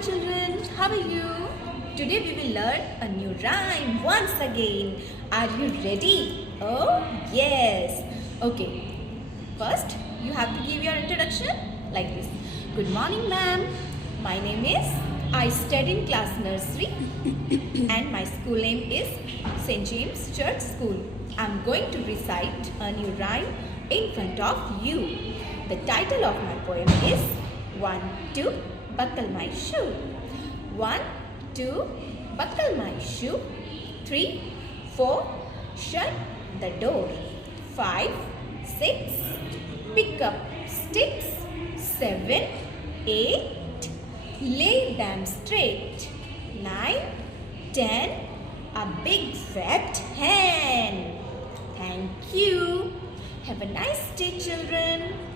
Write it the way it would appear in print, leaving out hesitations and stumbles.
children, how are you? Today we will learn a new rhyme once again. Are you ready? Oh yes. Okay. First you have to give your introduction like this. Good morning ma'am. My name is I study in class nursery and my school name is St. James Church School. I am going to recite a new rhyme in front of you. The title of my poem is 1, 2, buckle my shoe. 1, 2, buckle my shoe. 3, 4, shut the door. 5, 6, pick up sticks. 7, 8, lay them straight. 9, 10, a big fat hen. Thank you. Have a nice day, children.